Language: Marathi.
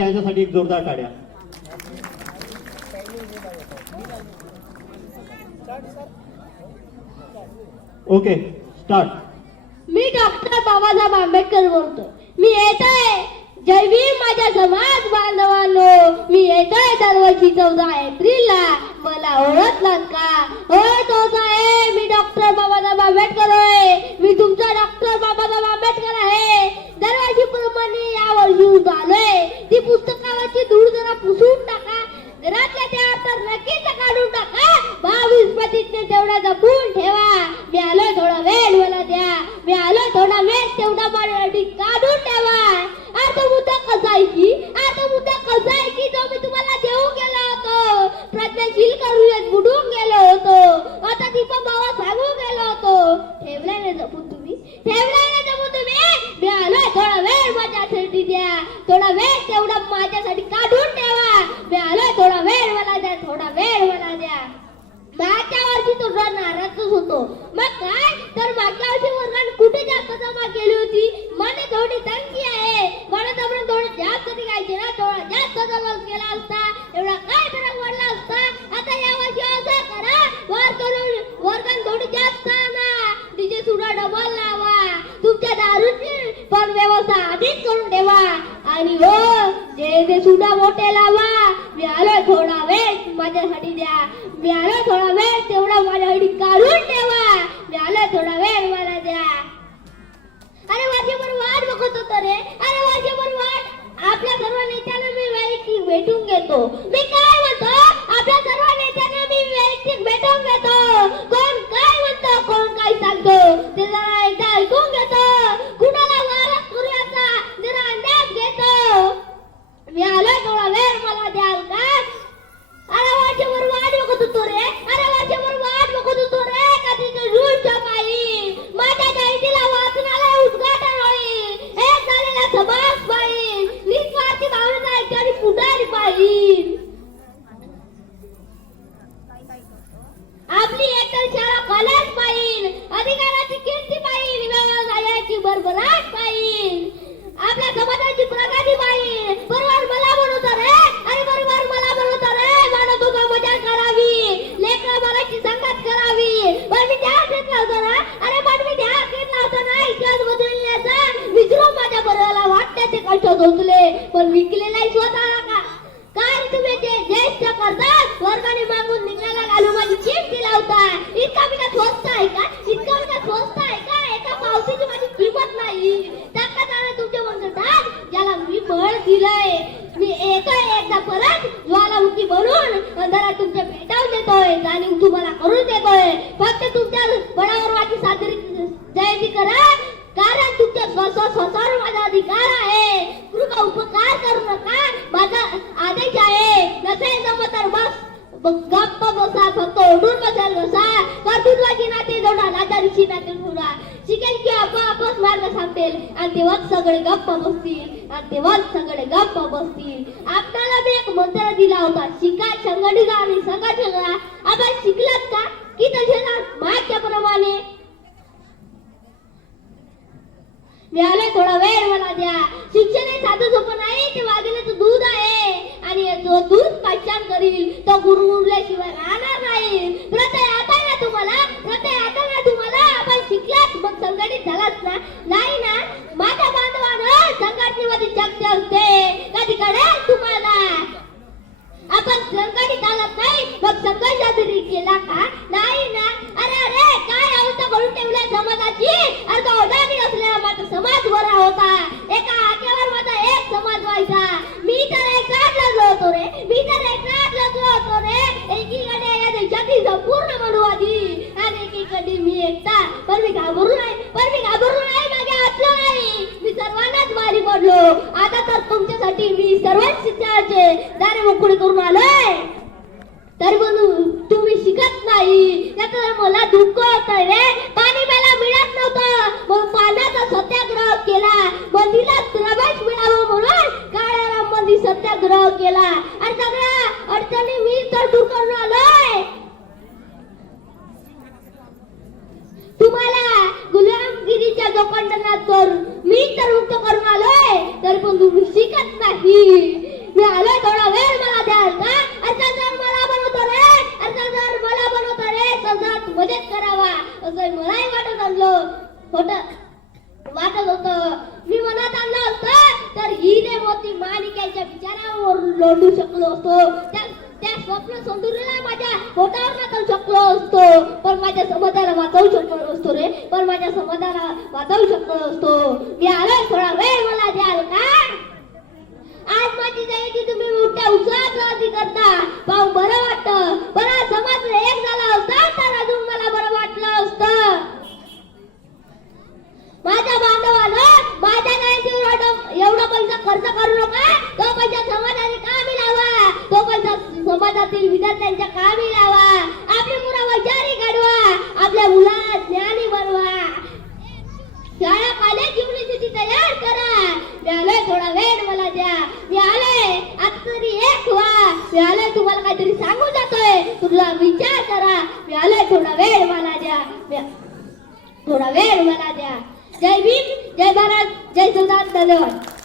याच्यासाठी एक जोरदार टाळ्या. Okay start. मी डॉक्टर बाबासाहेब आंबेडकर बोलतोय. मी येतोय जय भीम माझ्या समाज बांधवांनो. मी येतोय दरवर्षी 14 एप्रिलला. मला ओळखलात का? होय तोच आहे, मी डॉक्टर बाबासाहेब आंबेडकर होय. मी तुमचा डॉक्टर बाबासाहेब आंबेडकर आहे. दरवर्षी प्रमाणे यावर्षी उदालोय. ती पुस्तकावरची धूळ जरा पुसून टाका. घरातल्या त्या तर नक्कीच काढून टाका. 22 पतीतने तेवढा जपून ठेवा. मी आलोय थोडा वेळ मला द्या. मी आलोय थोडा वेळ तेवढा माझ्यासाठी काढून ठेवा. आता मुद्दा कसा आहे की जो मी तुम्हाला देऊन गेलो होतो. प्रज्ञाशील करूयात बुडून गेलो होतो. आता दीपा बाबा सांगून गेलो होतो. ठेवलाय ना जपून तुम्ही. मी आलोय थोडा वेळ माझ्यासाठी द्या. थोडा वेळ तेवढा माझ्यासाठी काढून ठेवा. मी आलोय थोडा वेळ मला द्या. थोडा वेळ मला द्या. मागच्या वर्षी तो नाराजच होतो. मग काय तर मागच्या वर्षी वर्गात कुठे जास्त जमा केली होती. मला थोडी तंगी आहे. मला तर थोडं जास्त निघायचे ना. थोडा जास्त जमा केला असता एवढा काय फरक पडला असता. आता या वर्षी असं करा, वर्गात थोडी जास्त ना. तिचे सुद्धा डबल लावा. तुमच्या दारूची पण व्यवस्था आधीच करून ठेवा. आणि हो जे सुद्धा मोठे लावा. मी आलोय थोडा वेळ माझ्यासाठी द्या. मी आलोय थोडा वेळ तेवढा माझ्यासाठी काढून ठेवा. मी आलोय थोडा वेळ मला द्या. अरे वर्षभर वाट बघत होतो रे. अरे वर्षभर वाट. आपल्या सर्व नेत्यांना मी वैयक्तिक भेटून घेतो. मी काय म्हणतो, आपल्या सर्व नेत्यांना मी वैयक्तिक भेटून घेतो. कोण काय म्हणतो, कोण काय सांगतो ते जरा एकदा ऐकून घेतो. कुणाला वारस करूयाचा जरा अंदाज घेतो. मी आलोय थोडा वेळ मला द्याल का? अरे वर्षभर वाट बघत होतो रे. कधी रूलच्या पायी माझ्या गाईला वाचनालय उद्घाटन होईल. एक झालेला समाज पाहिजे. निस्वार्थी भावना ऐकणारी पुढारी पाहिजे. आपली एकतर शाळा कॉलेज पाहिजे. अधिकाराची कीर्ती पाहिजे. व्यवसायाची भरभराट पाहिजे. आपल्या समाजाची प्रगती पाहिजे. बरोबर मला म्हणतो रे. अरे बरोबर मला म्हणतो रे. मला तुझा मजा करावी. लेकरं बाळाची संगत करावी. पण मी ध्यान घेतला होता ना. अरे पण मी ध्यान घेतला होता ना. इतिहास बदलण्याचा विसरून माझ्या बरोबरला वाटते ते कष्ट झोपले. पण विकले नाही स्वतःला का? काय तुम्ही ते ज्येष्ठ करतात वर्गाने मागून निघायला घालून माझी चिठ्ठी लावता. इतका मी का स्वस्त आहे का? एका पावसाची माझी किंमत नाही. तुमच्या म्हणतात ज्याला मी बळ दिलंय. मी येतोय एकदा परत ज्वालामुखी बनून अंधारात तुमच्या भेटावून देतोय. जाणीव तुम्हाला करून देतोय. फक्त तुमच्या बळावर माझी साजरी जयंती करा. कारण तुमच्या स्वतःवर माझा अधिकार आहे. कृपा उपकार करू नका. माझा आदेश आहे. नसेल जमत तर बस गप्प बसा. फक्त ओढून बसाल बसा. कर्तृत्वाची नाते जोडा. लाचारीची नाते जोडा. शिकेल की आपोआपच मार्ग सापडेल. आणि तेव्हाच सगळे गप्प बसतील. आपल्याला मी एक मंत्र दिला होता. शिका, संघटित आणि संघर्ष करा. आपण शिकलात का? की तसे मागच्या प्रमाणे मिळाले थोडा वेळ मला द्या. शिक्षण हे साधं सोपं नाही. ते वाघिणीचं दूध आहे. आणि जो दूध पाचार करील तो गुरगुरल्याशिवाय राहणार नाही. प्रत्यय आता ना तुम्हाला. आपण शिकलात मग संघटित झालात ना? नाही ना. माझ्या बांधवानं संघटनेमध्ये चर्चा असते. कधी कळेल तुम्हाला. आपण संघटित झालात नाही मग संघर्ष तरी केला का? नाही ना. अरे काय अवस्था करून ठेवल्या समाजाची. अरे तो अडाणी असलेला माझा समाज बरा होता. एका हाकेवर माझा एक समाज व्हायचा. मी तर एकटाच लागलो होतो रे. एकीकडे या देशाची संपूर्ण मनुवादी आणि एकीकडे मी एकटा. पण मी घाबरलो नाही. मागे हटलो नाही. मी सर्वांनाच मारी पडलो. आता तर तुमच्यासाठी मी सर्वच शिक्षणाचे दारे मोकळे करून आलोय. तरी म्हणून तुम्ही शिकत नाही. याचं मला दुःख होत रे. पाणी मला मिळत नव्हतं. मग पाण्याचा सत्याग्रह केला. मंदिरात प्रवेश मिळावं म्हणून काळ्या मंदिर सत्याग्रह केला. आणि सगळ्या अडचणी मी तर दूर करून आलोय. तुम्हाला गुलामगिरीच्या जोखंडनात मी तर मुक्त करून आलोय. तरी पण तुम्ही शिकत नाही. मी आलोय थोडा वेळ मला द्याल का? अरे सर मला बनवतो रे, अरे सर मला बनवतो रे, सर मदत करावा असं मलाही वाटत होत. मी मनात आणलं असतं तर हिरे मोती माणिक्याच्या विचारावर लोटू शकलो असतो. त्या स्वप्न सुंदरीला माझ्या पोटावर नाचवू शकलो असतो, पण माझ्या समाधाला वाचवू शकलो असतो रे, पण माझ्या समाधाला वाचवू शकलो असतो. मी आलोय थोडा वेळ मला द्याल का? आज माझी जयंती तुम्ही मोठ्या उत्साहात करता, पाहून बरं वाटतं. बरं समाज एक झाला असता तर अजून मला बरं वाटलं असतं. माझ्या बांधवानं माझ्या जयंतीवर एवढा पैसा खर्च करू नका. तो पैसा समाजाने कामी लावा, तो पैसा समाजातील विद्यार्थ्यांच्या कामी लावा. आपली मुलं वैचारिक घडवा, आपल्या मुलाला ज्ञानी बनवा. शाळा कॉलेज युनिव्हर्सिटी तयार करा. मी आलोय थोडा वेळ मला द्या. मी आलोय आता तरी एक व्हा. मी आलोय तुम्हाला काहीतरी सांगू जातोय, तुला विचार करा. मी आलोय थोडा वेळ मला द्या. थोडा वेळ मला द्या. जय भीम, जय भारत, जय संविधान. धन्यवाद.